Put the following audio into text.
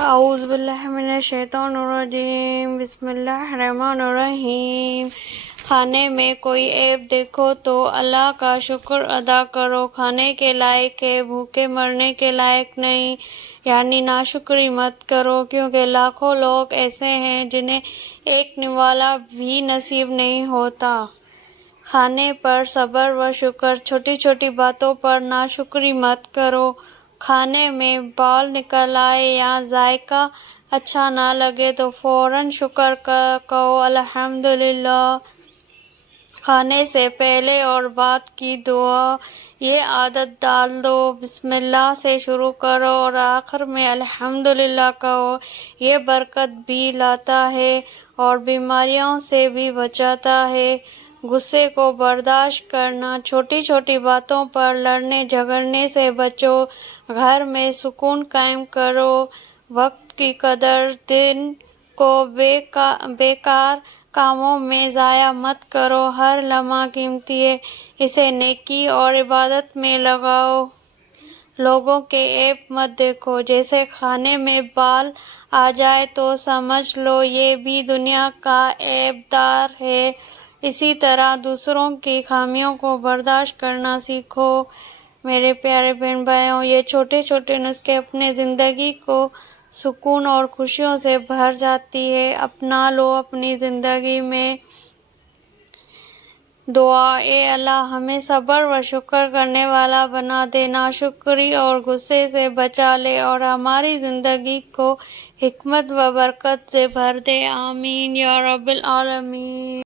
اعوذ باللہ من الشیطان الرجیم، بسم اللہ الرحمن الرحیم۔ کھانے میں کوئی عیب دیکھو تو اللہ کا شکر ادا کرو، کھانے کے لائق ہے، بھوکے مرنے کے لائق نہیں، یعنی ناشکری مت کرو، کیونکہ لاکھوں لوگ ایسے ہیں جنہیں ایک نوالا بھی نصیب نہیں ہوتا۔ کھانے پر صبر و شکر، چھوٹی چھوٹی باتوں پر ناشکری مت کرو۔ کھانے میں بال نکل آئے یا ذائقہ اچھا نہ لگے تو فوراً شکر کہو، الحمدللہ۔ کھانے سے پہلے اور بعد کی دعا، یہ عادت ڈال دو، بسم اللہ سے شروع کرو اور آخر میں الحمدللہ کہو۔ یہ برکت بھی لاتا ہے اور بیماریوں سے بھی بچاتا ہے۔ غصے کو برداشت کرنا، چھوٹی چھوٹی باتوں پر لڑنے جھگڑنے سے بچو، گھر میں سکون قائم کرو، وقت کی قدر، دن کو بیکار کاموں میں ضائع مت کرو، ہر لمحہ قیمتی ہے، اسے نیکی اور عبادت میں لگاؤ۔ لوگوں کے عیب مت دیکھو، جیسے کھانے میں بال آ جائے تو سمجھ لو یہ بھی دنیا کا عیب دار ہے، اسی طرح دوسروں کی خامیوں کو برداشت کرنا سیکھو۔ میرے پیارے بہن بھائیوں، یہ چھوٹے چھوٹے نسخے اپنے زندگی کو سکون اور خوشیوں سے بھر جاتی ہے، اپنا لو اپنی زندگی میں۔ دعا، اے اللہ ہمیں صبر و شکر کرنے والا بنا دے، ناشکری اور غصے سے بچا لے اور ہماری زندگی کو حکمت و برکت سے بھر دے، آمین یا رب العالمین۔